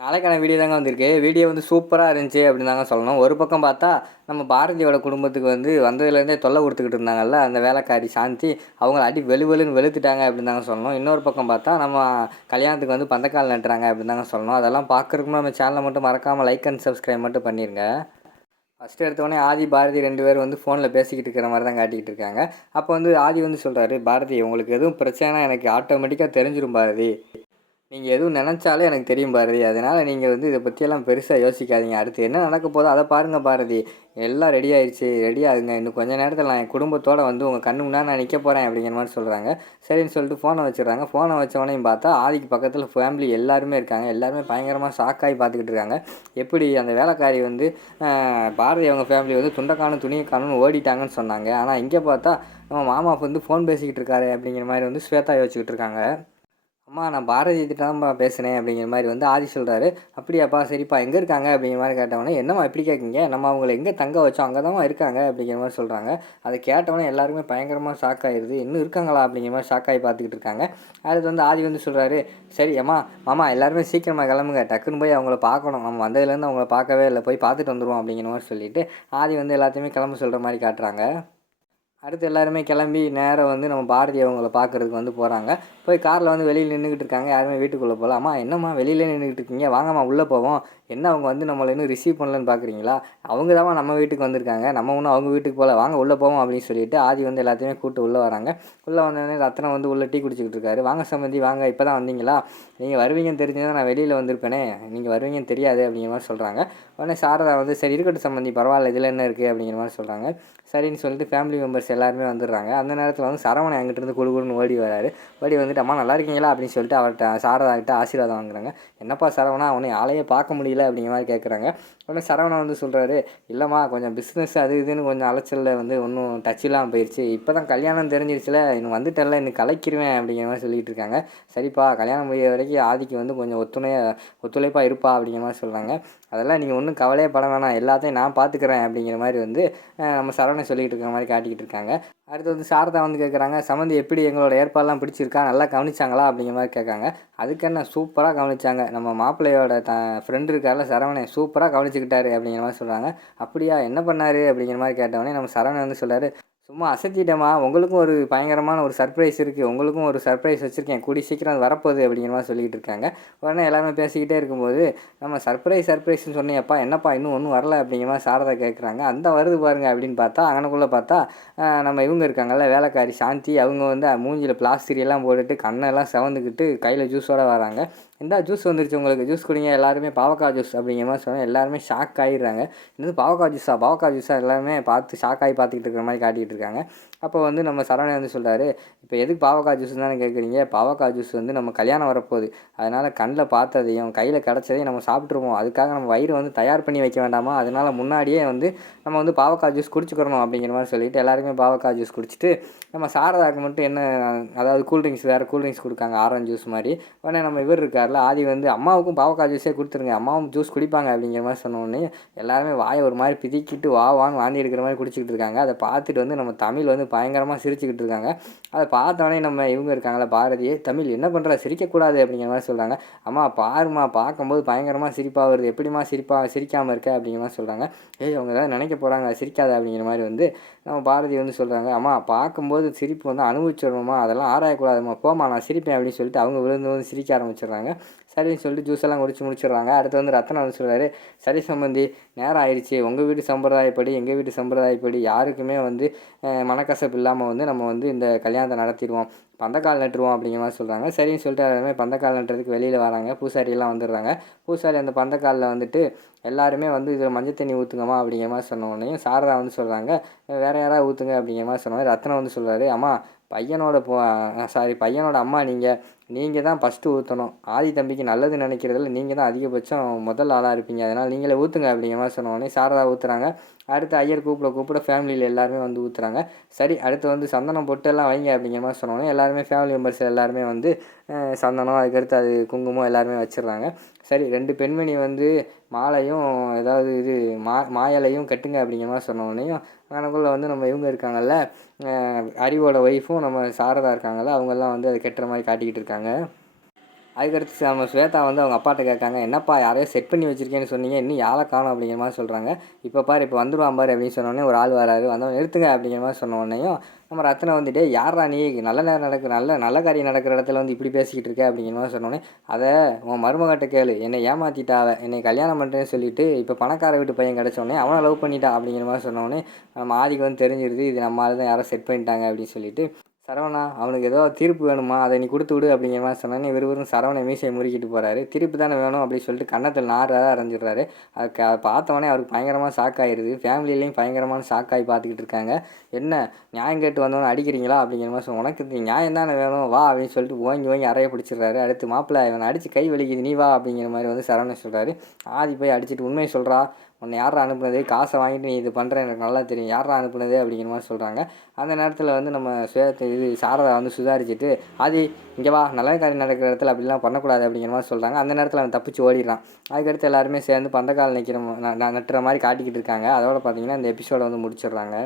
நாளைக்கான வீடியோ தாங்க வந்திருக்கு. வீடியோ வந்து சூப்பராக இருந்துச்சு அப்படின்னு தாங்க சொல்லணும். ஒரு பக்கம் பார்த்தா நம்ம பாரதியோட குடும்பத்துக்கு வந்து வந்ததுலேருந்தே தொல்லை கொடுத்துக்கிட்டு இருந்தாங்கல்ல அந்த வேலைக்காரி சாந்தி அவங்கள அடி வெளு வெளுன்னு வெளுத்துட்டாங்க அப்படின்னு தாங்க சொல்லணும். இன்னொரு பக்கம் பார்த்தா நம்ம கல்யாணத்துக்கு வந்து பந்தக்கால் நட்டுறாங்க அப்படின்னு தாங்க சொல்லணும். அதெல்லாம் பார்க்குறதுக்கு நம்ம சேனலை மட்டும் மறக்காமல் லைக் அண்ட் சப்ஸ்கிரைப் மட்டும் பண்ணிடுங்க ஃபஸ்ட்டு எடுத்தோடனே ஆதி பாரதி ரெண்டு பேரும் வந்து ஃபோனில் பேசிக்கிட்டு இருக்கிற மாதிரி தான் காட்டிக்கிட்டு இருக்காங்க. அப்போ வந்து ஆதி வந்து சொல்கிறாரு பாரதி உங்களுக்கு எதுவும் பிரச்சனைனா எனக்கு ஆட்டோமேட்டிக்காக தெரிஞ்சிடும் பாரதி. நீங்கள் எதுவும் நினச்சாலே எனக்கு தெரியும் பாரதி. அதனால் நீங்கள் வந்து இதை பற்றியெல்லாம் பெருசாக யோசிக்காதீங்க. அடுத்து என்ன நடக்க போதோ அதை பாருங்கள் பாரதி. எல்லாம் ரெடி ஆயிடுச்சு ரெடி ஆகுங்க. இன்னும் கொஞ்ச நேரத்தில் நான் என் குடும்பத்தோடு வந்து உங்கள் கண்ணு முன்னாடி நான் நிற்க போகிறேன் அப்படிங்கிற மாதிரி சொல்கிறாங்க சரின்னு சொல்லிட்டு ஃபோனை வச்சுடுறாங்க. ஃபோனை வச்சவனையும் பார்த்தா ஆதிக்கு பக்கத்தில் ஃபேமிலி எல்லாருமே இருக்காங்க. எல்லாருமே பயங்கரமாக ஷாக்காகி பார்த்துக்கிட்டு இருக்காங்க. எப்படி அந்த வேலைக்காரி வந்து பாரதி அவங்க ஃபேமிலி வந்து துண்டக்கானும் துணியை ஓடிட்டாங்கன்னு சொன்னாங்க. ஆனால் இங்கே பார்த்தா நம்ம மாமா வந்து ஃபோன் பேசிக்கிட்டு இருக்காரு அப்படிங்கிற மாதிரி வந்து ஸ்வேதா யோசிச்சுக்கிட்டு இருக்காங்க. அம்மா நான் பாரதி தான்ப்பா பேசுனேன் அப்படிங்கிற மாதிரி வந்து ஆதி சொல்கிறாரு அப்படியாப்பா சரிப்பா எங்கே இருக்காங்க அப்படிங்கிற மாதிரி கேட்டவொடனே என்னம்மா இப்படி கேட்குங்க? நம்ம அவங்கள எங்கே தங்க வச்சோம்? அங்கே தான் இருக்காங்க அப்படிங்கிற மாதிரி சொல்கிறாங்க அதை கேட்டவொடனே எல்லாருமே பயங்கரமாக ஷாக் ஆயிடுது இன்னும் இருக்காங்களா அப்படிங்கிற மாதிரி ஷாக் ஆகி பார்த்துக்கிட்டு இருக்காங்க. அது வந்து ஆதி வந்து சொல்கிறாரு சரி அம்மா மாமா எல்லாருமே சீக்கிரமாக கிளம்புங்க. டக்குன்னு போய் அவங்கள பார்க்கணும். நம்ம வந்ததுலேருந்து அவங்கள பார்க்கவே இல்லை. போய் பார்த்துட்டு வந்துடுவோம் அப்படிங்கிற மாதிரி சொல்லிட்டு ஆதி வந்து எல்லாத்தையுமே கிளம்ப சொல்கிற மாதிரி காட்டுறாங்க. அடுத்து எல்லாருமே கிளம்பி நேராக வந்து நம்ம பாரதி அவங்கள பார்க்குறதுக்கு வந்து போகிறாங்க போய் காரில் வந்து வெளியில் நின்றுக்கிட்டு இருக்காங்க. யாருமே வீட்டுக்குள்ளே போகலாம்மா என்னம்மா வெளியில் நின்றுக்கிட்டு இருக்கீங்க? வாங்கம்மா உள்ளே போவோம். என்ன அவங்க வந்து நம்மளை இன்னும் ரிசீவ் பண்ணலன்னு பார்க்குறீங்களா அவங்க தான் நம்ம வீட்டுக்கு வந்திருக்காங்க. நம்ம ஒன்றும் அவங்க வீட்டுக்கு போகல வாங்க உள்ளே போவோம் அப்படின்னு சொல்லிட்டு ஆதி வந்து எல்லாத்தையுமே கூப்பிட்டு உள்ளே வராங்க. உள்ளே வந்தோடனே ரத்னம் வந்து உள்ளே டீ குடிச்சிக்கிட்டு இருக்காரு. வாங்க சம்பந்தி வாங்க இப்போ தான் வந்தீங்களா? நீங்கள் வருவீங்கன்னு தெரிஞ்சுதான் நான் வெளியில் வந்திருப்பேனே. நீங்கள் வருவீங்கன்னு தெரியாது அப்படிங்கிற மாதிரி சொல்கிறாங்க உடனே சாரதா வந்து சரி இருக்கட்டும் சம்பந்தி பரவாயில்ல இதில் என்ன இருக்குது அப்படிங்கிற மாதிரி சொல்கிறாங்க சரின்னு சொல்லிட்டு ஃபேமிலி மெம்பர்ஸ் எல்லாருமே வந்துடுறாங்க. அந்த நேரத்தில் வந்து சரவணன் என்கிட்ட இருந்து குழுகுன்னு குடுன்னு ஓடி வராரு. ஓடி வந்துட்டு அம்மா நல்லா இருக்கீங்களா? அப்படின்னு சொல்லிட்டு அவர்கிட்ட சாரதா கிட்ட ஆசீர்வாதம் வாங்குறாங்க. என்னப்பா சரவணா உன்னை ஆளையே பார்க்க முடியல அப்படிங்கிற மாதிரி கேட்குறாங்க உடனே சரவணன் வந்து சொல்கிறாரு இல்லைம்மா கொஞ்சம் பிஸ்னஸ் அது இதுன்னு கொஞ்சம் அலைச்சலில் வந்து ஒன்றும் டச் இல்லாமல் போயிடுச்சு இப்போ தான் கல்யாணம் தெரிஞ்சிருச்சுல இன்னும் வந்துட்டல இன்னும் கலைக்கிருவேன் அப்படிங்கிற மாதிரி சொல்லிட்டு இருக்காங்க. சரிப்பா கல்யாணம் முடிய வரைக்கும் ஆதிக்கு வந்து கொஞ்சம் ஒத்துணைய ஒத்துழைப்பாக இருப்பா அப்படிங்கிற மாதிரி சொல்கிறாங்க அதெல்லாம் நீங்கள் ஒன்றும் கவலையே பட வேணாம். எல்லாத்தையும் நான் பார்த்துக்கிறேன் அப்படிங்கிற மாதிரி வந்து நம்ம சரவணன் சொல்லிக்கிட்டு இருக்கிற மாதிரி காட்டிக்கிட்டு இருக்காங்க. அடுத்து வந்து சாரதா வந்து கேட்குறாங்க சம்மந்தி எப்படி எங்களோட ஏற்பாடெல்லாம் பிடிச்சிருக்கா? நல்லா கவனிச்சாங்களா? அப்படிங்கிற மாதிரி கேட்காங்க அதுக்கு என்ன சூப்பராக கவனிச்சாங்க. நம்ம மாப்பிள்ளையோட த ஃப்ரெண்டு இருக்கார்ல சரவணன் சூப்பராக கவனிச்சுக்கிட்டாரு அப்படிங்கிற மாதிரி சொல்கிறாங்க அப்படியா? என்ன பண்ணார்? அப்படிங்கிற மாதிரி கேட்டவொடனே நம்ம சரவணன் வந்து சொல்றாரு சும்மா அசத்திட்டேம்மா. உங்களுக்கும் ஒரு பயங்கரமான ஒரு சர்ப்ரைஸ் இருக்குது உங்களுக்கும் ஒரு சர்ப்ரைஸ் வச்சுருக்கேன். கூடி சீக்கிரம் அது வரப்போகுது அப்படிங்கிற மாதிரி சொல்லிகிட்டு இருக்காங்க. உடனே எல்லாருமே பேசிக்கிட்டே இருக்கும்போது நம்ம சர்ப்ரைஸ் சர்ப்ரைஸ்னு சொன்னியப்பா என்னப்பா இன்னும் ஒன்றும் வரல அப்படிங்கிற மாதிரி சாரதா கேட்குறாங்க அந்த வருது பாருங்க அப்படின்னு பார்த்தா அங்கனக்குள்ளே பார்த்தா நம்ம இவங்க இருக்காங்கல்ல வேலைக்காரி சாந்தி அவங்க வந்து மூஞ்சியில் பிளாஸ்டிக் எல்லாம் போட்டுட்டு கண்ணெல்லாம் செவந்துக்கிட்டு கையில் ஜூஸோட வராங்க. இந்தா ஜூஸ் வந்துருச்சு உங்களுக்கு? ஜூஸ் குடிங்க எல்லாருமே பாவக்காய் ஜூஸ் அப்படிங்கிற மாதிரி சொன்னால் எல்லாருமே ஷாக் ஆகிடுறாங்க இன்னும் பாவக்காய் ஜூஸா பாவக்காய் ஜூஸாக எல்லாருமே பார்த்து ஷாக் ஆகி பார்த்துக்கிட்டு இருக்கிற மாதிரி காட்டிகிட்டு இருக்காங்க. அப்போ வந்து நம்ம சரவணன் வந்து சொல்கிறாரு இப்போ எதுக்கு பாவக்காய் ஜூஸ் தானே கேட்குறீங்க பாவக்காய் ஜூஸ் வந்து நம்ம கல்யாணம் வரப்போகுது. அதனால் கண்ணில் பார்த்ததையும் கையில் கிடச்சதையும் நம்ம சாப்பிட்ருவோம் அதுக்காக நம்ம வயிறு வந்து தயார் பண்ணி வைக்க வேண்டாமா? அதனால் முன்னாடியே வந்து நம்ம வந்து பாவக்காய் ஜூஸ் குடிச்சுக்கிறணும் அப்படிங்கிற மாதிரி சொல்லிட்டு எல்லாருமே பாவக்காய் ஜூஸ் குடிச்சிட்டு நம்ம சாரதாக்கு மட்டும் என்ன அதாவது கூல்ட்ரிங்க்ஸ் வேறு கூல்ட்ரிங்க்ஸ் கொடுக்காங்க ஆரஞ்சு ஜூஸ் மாதிரி. உடனே நம்ம இவர் இருக்கார்ல ஆதி வந்து அம்மாவுக்கும் பாவக்காய் ஜூஸே கொடுத்துருங்க அம்மாவும் ஜூஸ் குடிப்பாங்க அப்படிங்கிற மாதிரி சொன்ன எல்லாருமே வாயை ஒரு மாதிரி பிதிக்கிட்டு வா வான்னு வாந்தி எடுக்கிற மாதிரி குடிச்சிக்கிட்டு இருக்காங்க. அதை பார்த்துட்டு வந்து நம்ம தமிழ் வந்து பயங்கரமாக சிரிச்சுக்கிட்டு இருக்காங்க. அதை பார்த்தோன்னே நம்ம இவங்க இருக்காங்களா பாரதியே தமிழ் என்ன பண்ணுறா சிரிக்கக்கூடாது அப்படிங்கிற மாதிரி சொல்கிறாங்க அம்மா பாருமா பார்க்கும்போது பயங்கரமாக சிரிப்பாக வருது. எப்படிம்மா சிரிப்பாக சிரிக்காமல் இருக்க? அப்படிங்கிற மாதிரி சொல்கிறாங்க ஏய் அவங்க ஏதாவது நினைக்க போகிறாங்க சிரிக்காத அப்படிங்கிற மாதிரி வந்து நம்ம பாரதி வந்து சொல்கிறாங்க அம்மா பார்க்கும்போது சிரிப்பு வந்து அனுபவிச்சிடணுமா அதெல்லாம் ஆராயக்கூடாதுமா போமா நான் சிரிப்பேன் அப்படின்னு சொல்லிட்டு அவங்க விழுந்து வந்து சிரிக்க ஆரம்பிச்சிடுறாங்க. சரின்னு சொல்லிட்டு ஜூஸ் எல்லாம் குடிச்சு முடிச்சிடுறாங்க. அடுத்து வந்து ரத்தனம் வந்து சொல்கிறாரு சரி சம்பந்தி நேரம் ஆயிடுச்சு. உங்கள் வீட்டு சம்பிரதாயப்படி எங்கள் வீட்டு சம்பிரதாயப்படி யாருக்குமே வந்து மனக்கசப்பு இல்லாமல் வந்து நம்ம வந்து இந்த கல்யாணத்தை நடத்திடுவோம். பந்தக்கால் நட்டுருவோம் அப்படிங்கிற மாதிரி சொல்கிறாங்க சரின்னு சொல்லிட்டு எல்லாருமே பந்தக்கால் நட்டுறதுக்கு வெளியில் வராங்க. பூசாரியெல்லாம் வந்துடுறாங்க. பூசாரி அந்த பந்தக்காலில் வந்துட்டு எல்லாருமே வந்து இதில் மஞ்சள் தண்ணி ஊற்றுங்கம்மா அப்படிங்கிற மாதிரி சொன்ன உடனே சாரதா வந்து சொல்கிறாங்க வேறு யாராவது ஊற்றுங்க அப்படிங்கிற மாதிரி சொன்னாங்க ரத்னம் வந்து சொல்கிறாரு அம்மா பையனோட போ சாரி பையனோட அம்மா நீங்கள் நீங்கள் தான் ஃபஸ்ட்டு ஊற்றணும் ஆதி தம்பிக்கு நல்லது நினைக்கிறதுல நீங்கள் தான் அதிகபட்சம் முதல் ஆளாக இருப்பீங்க. அதனால் நீங்களே ஊற்றுங்க அப்படிங்கிற மாதிரி சொன்னோடனே சாரதா ஊற்றுறாங்க அடுத்து ஐயர் கூப்பிட கூப்பிட ஃபேமிலியில் எல்லாருமே வந்து ஊற்றுறாங்க சரி அடுத்து வந்து சந்தனம் பொட்டு எல்லாம் வைங்க அப்படிங்கிற மாதிரி சொன்ன எல்லாருமே ஃபேமிலி மெம்பர்ஸ் எல்லாருமே வந்து சந்தனம் அதுக்கடுத்து அது குங்குமம் எல்லாருமே வச்சிடுறாங்க. சரி ரெண்டு பெண்மணி வந்து மாலையும் ஏதாவது இது மா மாயலையும் கட்டுங்க அப்படிங்கிற மாதிரி சொன்னோடனையும் உடனேயும் வந்து நம்ம இவங்க இருக்காங்கல்ல அறிவோட ஒய்ஃபும் நம்ம சாரதா இருக்காங்கல்ல அவங்கெல்லாம் வந்து அதை கட்டுற மாதிரி காட்டிக்கிட்டு இருக்காங்க. அதுக்கடுத்து நம்ம ஸ்வேதா வந்து அவங்க அப்பாட்ட கேட்காங்க என்னப்பா யாரையோ செட் பண்ணி வச்சிருக்கேன்னு சொன்னீங்க இன்னும் யாரை காணும்? அப்படிங்கிற மாதிரி சொல்கிறாங்க இப்போ பாரு இப்போ வந்துடுவான் பாரு அப்படின்னு சொன்னோடனே ஒரு ஆள் வராரு. வந்தவன் நிறுத்துங்க அப்படிங்கிற மாதிரி சொன்ன உடனேயும் நம்ம ரத்னா வந்துட்டு யாரா நீ? நல்ல நேரம் நடக்கிற நல்ல நல்ல காரியம் நடக்கிற இடத்துல வந்து இப்படி பேசிக்கிட்டு இருக்க அப்படிங்கிற மாதிரி சொன்னோடனே அதை உன் மருமகட்ட கேளு. என்னை ஏமாற்றிட்டாவ அவ. என்னை கல்யாணம் பண்ணுறேன்னு சொல்லிட்டு இப்போ பணக்கார வீட்டு பையன் கிடச்சோடனே அவனை லவ் பண்ணிட்டா அப்படிங்கிற மாதிரி சொன்னோடனே நம்ம ஆதிக்கு வந்து தெரிஞ்சிருது இது நம்ம ஆள் தான் யாரோ செட் பண்ணிட்டாங்க அப்படின்னு சொல்லிட்டு சரவணா அவனுக்கு ஏதோ தீர்ப்பு வேணுமா? அதை நீ கொடுத்து விடு அப்படிங்கிற மாதிரி சொன்னோன்னே வெறும் சரவணை மீசையை முறுக்கிட்டு போகிறாரு திருப்பி தானே வேணும் அப்படின்னு சொல்லிட்டு கன்னத்தில் நாராக அரைஞ்சிடுறாரு. அது அதை பார்த்தவொடனே அவருக்கு பயங்கரமாக ஷாக் ஆயிடுது ஃபேமிலியிலையும் பயங்கரமான ஷாக் ஆகி பார்த்துக்கிட்டு இருக்காங்க. என்ன நியாயம் கேட்டு வந்தவொன்னே அடிக்கிறீங்களா அப்படிங்கிற மாதிரி சொன்ன உனக்கு நியாயம் தானே வேணும் வா அப்படின்னு சொல்லிட்டு ஓங்கி ஓங்கி அறைய பிடிச்சிடுறாரு. அடுத்து மாப்பிள்ளை இவனை அடித்து கை வலிக்குது நீ வா அப்படிங்கிற மாதிரி வந்து சரவணை சொல்கிறாரு ஆதி போய் அடிச்சுட்டு உண்மையை சொல்கிறா உன்னை யாரா அனுப்புனது? காசை வாங்கிட்டு நீ இது பண்ணுற எனக்கு நல்லா தெரியும். யாரா அனுப்புனது? அப்படிங்கிற மாதிரி சொல்கிறாங்க அந்த நேரத்தில் வந்து நம்ம சுயத்தை இது சாரதா வந்து சுதாரிச்சுட்டு அது இங்கே வா. நல்ல காரியம் நடக்கிற இடத்துல அப்படிலாம் பண்ணக்கூடாது அப்படிங்கிற மாதிரி சொல்கிறாங்க அந்த நேரத்தில் அவன் தப்பிச்சு ஓடிடுறான். அதுக்கடுத்து எல்லாருமே சேர்ந்து பந்தக்கால் நிற்கிற நட்டுற மாதிரி காட்டிக்கிட்டு இருக்காங்க. அதோட பார்த்தீங்கன்னா இந்த எபிசோடை வந்து முடிச்சிடுறாங்க.